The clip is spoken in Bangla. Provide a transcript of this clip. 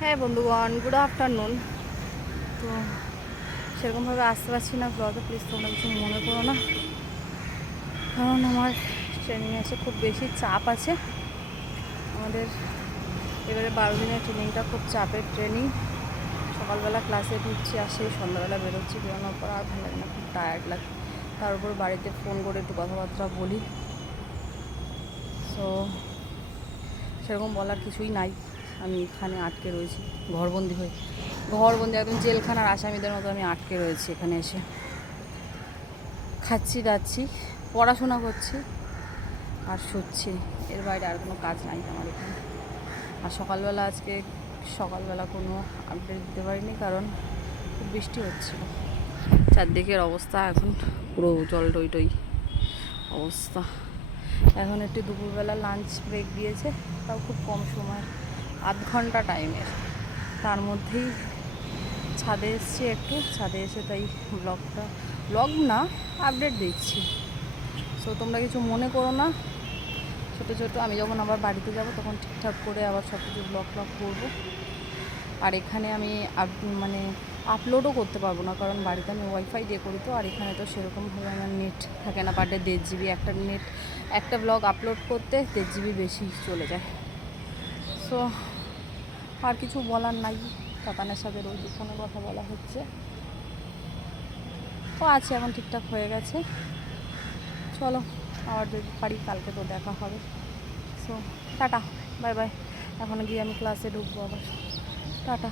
হ্যাঁ বন্ধুগণ, গুড আফটারনুন। তো সেরকমভাবে আসতে পারছি না ব্লগে, প্লিজ তোমরা কিছু মনে করো না, কারণ আমার ট্রেনিং আছে, খুব বেশি চাপ আছে আমাদের। এবারে 12 দিনের ট্রেনিংটা খুব চাপের ট্রেনিং। সকালবেলা ক্লাসে ঢুকছি, আসি, সন্ধ্যাবেলা বেরোচ্ছি, বেরোনোর পর আর ভালো লাগে না, খুব টায়ার্ড লাগে। তার উপর বাড়িতে ফোন করে একটু কথাবার্তা বলি, তো সেরকম বলার কিছুই নাই। আমি এখানে আটকে রয়েছি ঘরবন্দি হয়ে, একদম জেলখানার আসামিদের মতো আমি আটকে রয়েছি এখানে এসে। খাচ্ছি দাচ্ছি, পড়াশোনা করছি আর শুচ্ছি, এর বাইরে আর কোনো কাজ নাই আমার এখানে। আর সকালবেলা কোনো আপডেট দিতে পারিনি, কারণ খুব বৃষ্টি হচ্ছিল। চারদিকের অবস্থা এখন পুরো জল টই টই অবস্থা। এখন একটু দুপুরবেলা লাঞ্চ ব্রেক দিয়েছে, তাও খুব কম সময়, আধ ঘন্টা টাইমের। তার মধ্যেই ছাদে এসছি, একটু ছাদে এসে তাই ব্লগ না, আপডেট দিচ্ছি। সো তোমরা কিছু মনে করো না, ছোটো আমি যখন আবার বাড়িতে যাব তখন ঠিকঠাক করে আবার সব কিছু ব্লগ করবো। আর এখানে আমি মানে আপলোডও করতে পারবো না, কারণ বাড়িতে আমি ওয়াইফাই দিয়ে করি তো, আর এখানে তো সেরকমভাবে আমার নেট থাকে না। পার ডে 1.5 জিবি একটা ব্লগ আপলোড করতে 1.5 জিবি বেশি চলে যায়। সো আর কিছু বলার নাই, তাতানের সাথে রোজ ফোনে কথা বলা হচ্ছে, তো আছে এখন ঠিকঠাক হয়ে গেছে। চলো আবার যদি পারি কালকে তো দেখা হবে। So tata, bye bye. এখন গিয়ে আমি ক্লাসে ঢুকবো আবার। টাটা।